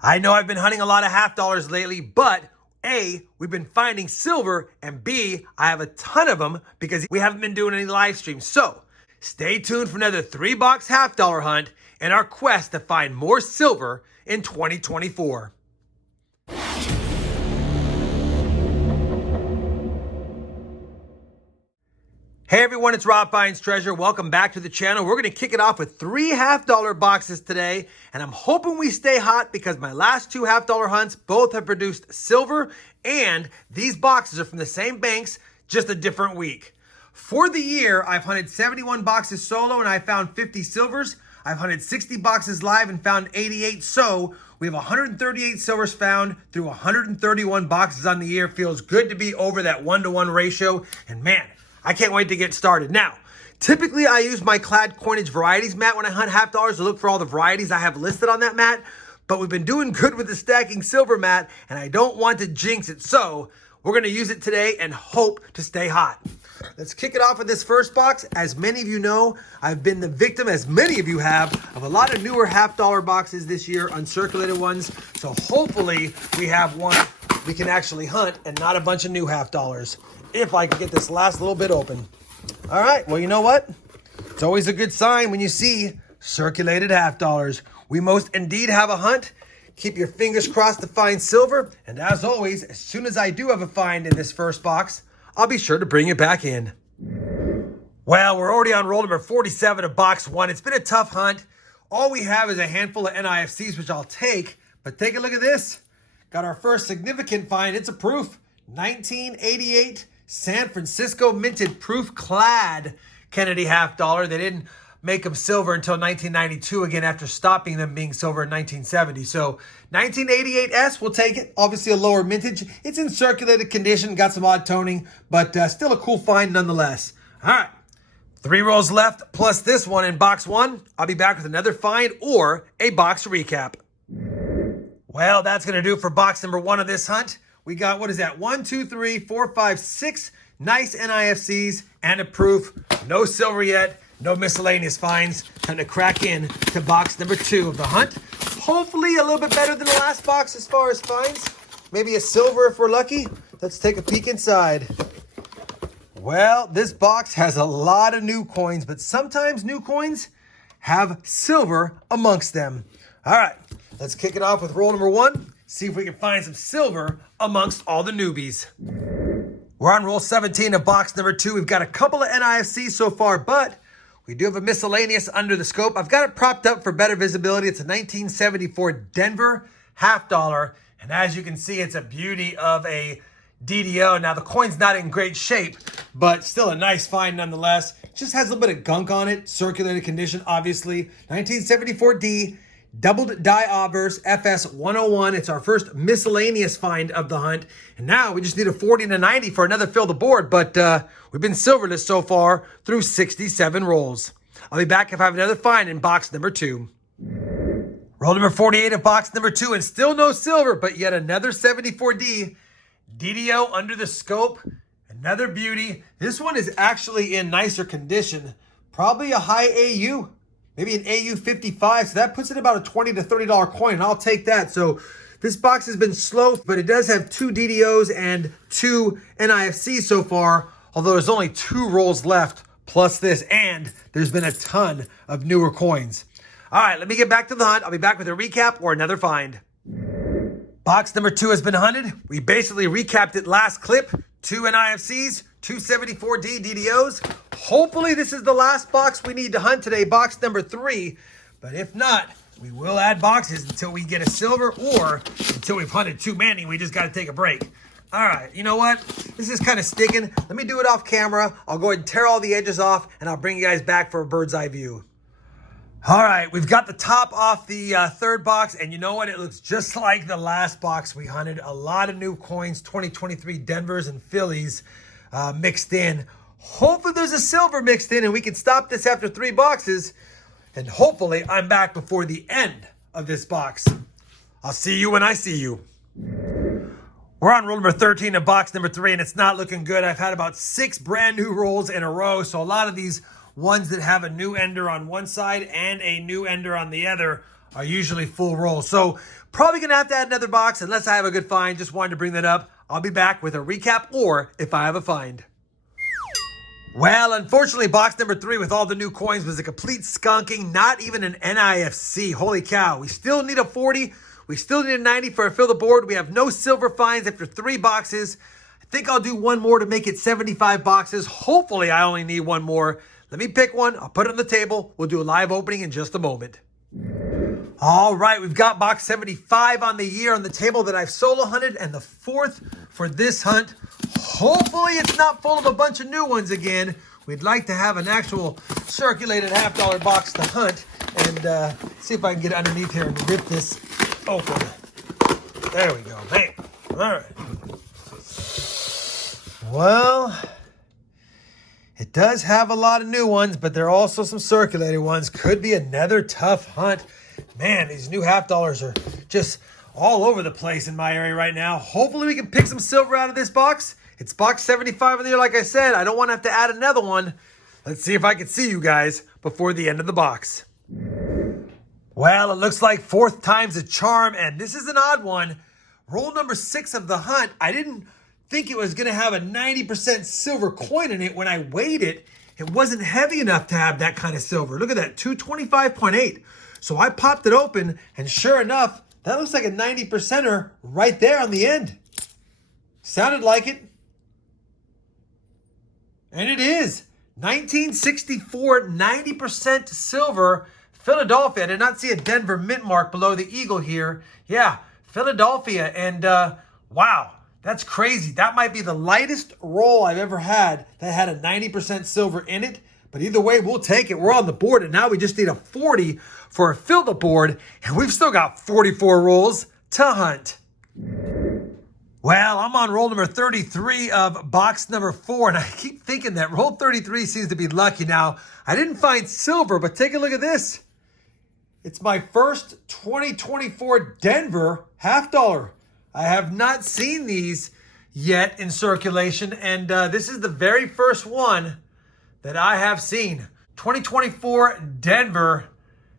I know I've been hunting a lot of half dollars lately, but A, we've been finding silver, and B, I have a ton of them because we haven't been doing any live streams. So stay tuned for another 3-box half dollar hunt in our quest to find more silver in 2024. Hey everyone, it's RobFindsTreasure. Welcome back to the channel. We're going to kick it off with 3 half-dollar boxes today, and I'm hoping we stay hot because my last 2 half-dollar hunts both have produced silver, and these boxes are from the same banks, just a different week. For the year, I've hunted 71 boxes solo and I found 50 silvers. I've hunted 60 boxes live and found 88, so we have 138 silvers found through 131 boxes on the year. Feels good to be over that 1-to-1 ratio, and man, I can't wait to get started. Now, typically I use my clad coinage varieties mat when I hunt half dollars to look for all the varieties I have listed on that mat, but we've been doing good with the stacking silver mat and I don't want to jinx it, so we're going to use it today and hope to stay hot. Let's kick it off with this first box. As many of you know, I've been the victim, as many of you have, of a lot of newer half dollar boxes this year, uncirculated ones, so hopefully we have one we can actually hunt and not a bunch of new half dollars. If I can get this last little bit open. All right, well, you know what? It's always a good sign when you see circulated half dollars. We most indeed have a hunt. Keep your fingers crossed to find silver. And as always, as soon as I do have a find in this first box, I'll be sure to bring it back in. Well, we're already on roll number 47 of box 1. It's been a tough hunt. All we have is a handful of NIFCs, which I'll take. But take a look at this. Got our first significant find. It's a proof. 1988 San Francisco minted proof clad Kennedy half dollar. They didn't make them silver until 1992 again after stopping them being silver in 1970. So 1988S, we'll take it. Obviously a lower mintage. It's in circulated condition, got some odd toning, but still a cool find nonetheless. All right, 3 rolls left plus this one in box 1. I'll be back with another find or a box recap. Well, that's going to do it for box number 1 of this hunt. We got, what is that? 1, 2, 3, 4, 5, 6 nice NIFCs and a proof. No silver yet, no miscellaneous finds. Time to crack in to box number 2 of the hunt. Hopefully a little bit better than the last box as far as finds. Maybe a silver if we're lucky. Let's take a peek inside. Well, this box has a lot of new coins, but sometimes new coins have silver amongst them. All right, let's kick it off with roll number 1. See if we can find some silver amongst all the newbies. We're on roll 17 of box number 2. We've got a couple of NIFCs so far, but we do have a miscellaneous under the scope. I've got it propped up for better visibility. It's a 1974 Denver half dollar. And as you can see, it's a beauty of a DDO. Now, the coin's not in great shape, but still a nice find nonetheless. Just has a little bit of gunk on it. Circulated condition, obviously. 1974D. Doubled die obverse FS 101. It's our first miscellaneous find of the hunt. And now we just need a 40 and a 90 for another fill the board. But we've been silverless so far through 67 rolls. I'll be back if I have another find in box number 2. Roll number 48 of box number 2 and still no silver, but yet another 74D. DDO under the scope. Another beauty. This one is actually in nicer condition. Probably a high AU. Maybe an AU 55, so that puts it about a $20 to $30 coin, and I'll take that. So this box has been slow, but it does have 2 DDOs and 2 NIFCs so far, although there's only 2 rolls left, plus this, and there's been a ton of newer coins. All right, let me get back to the hunt. I'll be back with a recap or another find. Box number 2 has been hunted. We basically recapped it last clip. 2 NIFCs, 2 74D DDOs. Hopefully this is the last box we need to hunt today, box number 3. But if not, we will add boxes until we get a silver or until we've hunted too many. We just got to take a break. All right, you know what? This is kind of sticking. Let me do it off camera. I'll go ahead and tear all the edges off, and I'll bring you guys back for a bird's eye view. All right, we've got the top off the third box, and you know what? It looks just like the last box we hunted. A lot of new coins, 2023 Denvers and Phillies mixed in. Hopefully there's a silver mixed in, and we can stop this after 3 boxes. And hopefully I'm back before the end of this box. I'll see you when I see you. We're on roll number 13 of box number 3, and it's not looking good. I've had about 6 brand new rolls in a row, so a lot of these ones that have a new ender on one side and a new ender on the other are usually full rolls. So probably going to have to add another box unless I have a good find. Just wanted to bring that up. I'll be back with a recap or if I have a find. Well, unfortunately, box number 3 with all the new coins was a complete skunking, not even an NIFC. Holy cow. We still need a 40. We still need a 90 for a fill the board. We have no silver finds after 3 boxes. I think I'll do one more to make it 75 boxes. Hopefully, I only need one more. Let me pick one. I'll put it on the table. We'll do a live opening in just a moment. All right, we've got box 75 on the year on the table that I've solo hunted and the 4th for this hunt. Hopefully it's not full of a bunch of new ones again. We'd like to have an actual circulated $half box to hunt and see if I can get underneath here and rip this open. There we go, man. All right. Well, it does have a lot of new ones, but there are also some circulated ones. Could be another tough hunt. Man, these new $half are just all over the place in my area right now. Hopefully we can pick some silver out of this box. It's box 75 in there, like I said. I don't want to have to add another one. Let's see if I can see you guys before the end of the box. Well, it looks like 4th time's a charm, and this is an odd one. Roll number 6 of the hunt. I didn't think it was going to have a 90% silver coin in it. When I weighed it, it wasn't heavy enough to have that kind of silver. Look at that, 225.8. So I popped it open, and sure enough, that looks like a 90%er right there on the end. Sounded like it. And it is. 1964, 90% silver, Philadelphia. I did not see a Denver mint mark below the eagle here. Yeah, Philadelphia. And wow, that's crazy. That might be the lightest roll I've ever had that had a 90% silver in it. But either way, we'll take it. We're on the board, and now we just need a 40 for a fill the board, and we've still got 44 rolls to hunt. Well, I'm on roll number 33 of box number 4, and I keep thinking that roll 33 seems to be lucky. Now, I didn't find silver, but take a look at this. It's my first 2024 Denver $half. I have not seen these yet in circulation, and this is the very first one that I have seen. 2024 Denver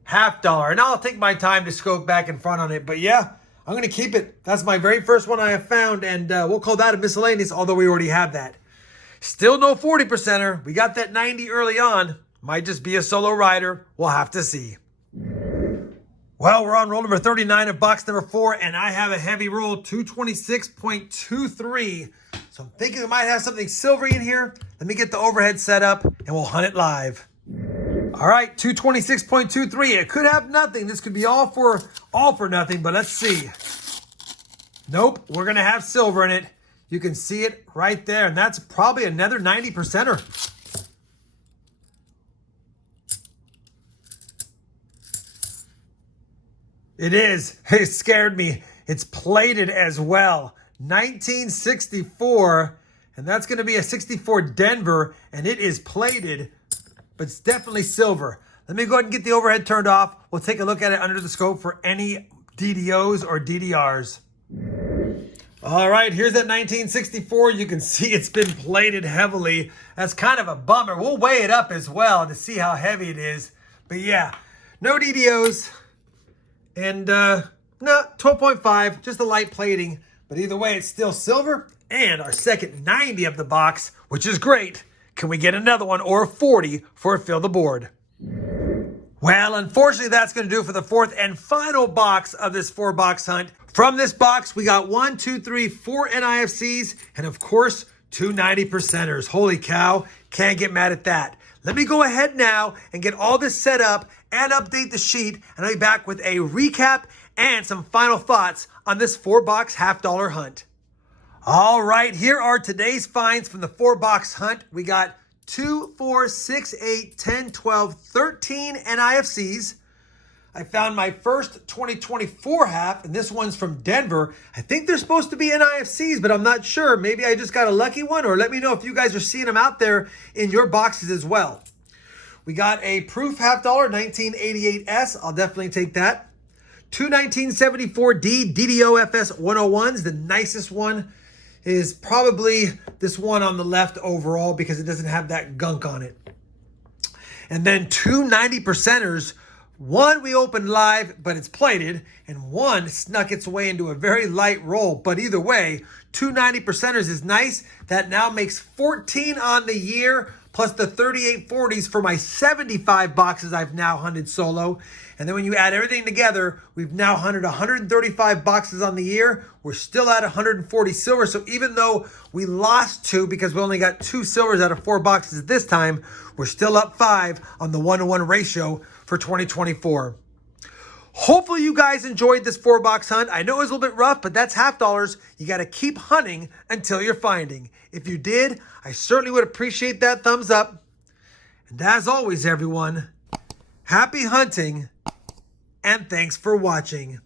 $half. And I'll take my time to scope back in front on it. But yeah, I'm going to keep it. That's my very first one I have found. And we'll call that a miscellaneous, although we already have that. Still no 40%er. We got that 90 early on. Might just be a solo rider. We'll have to see. Well, we're on roll number 39 of box number 4. And I have a heavy roll, 226.23. So I'm thinking I might have something silvery in here. Let me get the overhead set up and we'll hunt it live. All right, 226.23. It could have nothing. This could be all for nothing, but let's see. Nope, we're gonna have silver in it. You can see it right there, and that's probably another 90%er. It is. It scared me. It's plated as well. 1964, and that's going to be a 64 Denver, and it is plated, but it's definitely silver. Let me go ahead and get the overhead turned off. We'll take a look at it under the scope for any DDOs or DDRs. All right, here's that 1964. You can see it's been plated heavily. That's kind of a bummer. We'll weigh it up as well to see how heavy it is. But yeah, no DDOs, and no, 12.5, just a light plating. But either way, it's still silver and our second 90 of the box, which is great. Can we get another one or a 40 for a fill the board? Well, unfortunately, that's going to do it for the 4th and final box of this 4-box hunt. From this box, we got 4 NIFCs and, of course, 2 90%ers. Holy cow, can't get mad at that. Let me go ahead now and get all this set up and update the sheet, and I'll be back with a recap and some final thoughts on this 4-box $half hunt. All right, here are today's finds from the 4-box hunt. We got 2, 4, 6, 8, 10, 12, 13 NIFCs. I found my first 2024 half, and this one's from Denver. I think they're supposed to be NIFCs, but I'm not sure. Maybe I just got a lucky one, or let me know if you guys are seeing them out there in your boxes as well. We got a proof $half 1988S. I'll definitely take that. 2 1974D DDOFS 101s. The nicest one is probably this one on the left overall because it doesn't have that gunk on it. And then 2 90%ers. One we opened live, but it's plated, and one snuck its way into a very light roll. But either way, 290%ers is nice. That now makes 14 on the year, plus the 3840s for my 75 boxes I've now hunted solo. And then when you add everything together, we've now hunted 135 boxes on the year. We're still at 140 silver. So even though we lost 2 because we only got 2 silvers out of 4 boxes this time, we're still up 5 on the 1-to-1 ratio for 2024. Hopefully you guys enjoyed this 4-box hunt. I know it was a little bit rough, but that's half dollars. You got to keep hunting until you're finding. If you did, I certainly would appreciate that thumbs up. And as always, everyone, happy hunting and thanks for watching.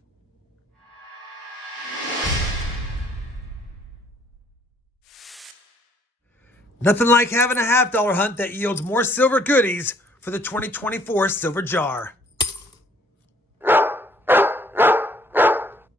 Nothing like having a half dollar hunt that yields more silver goodies for the 2024 silver jar.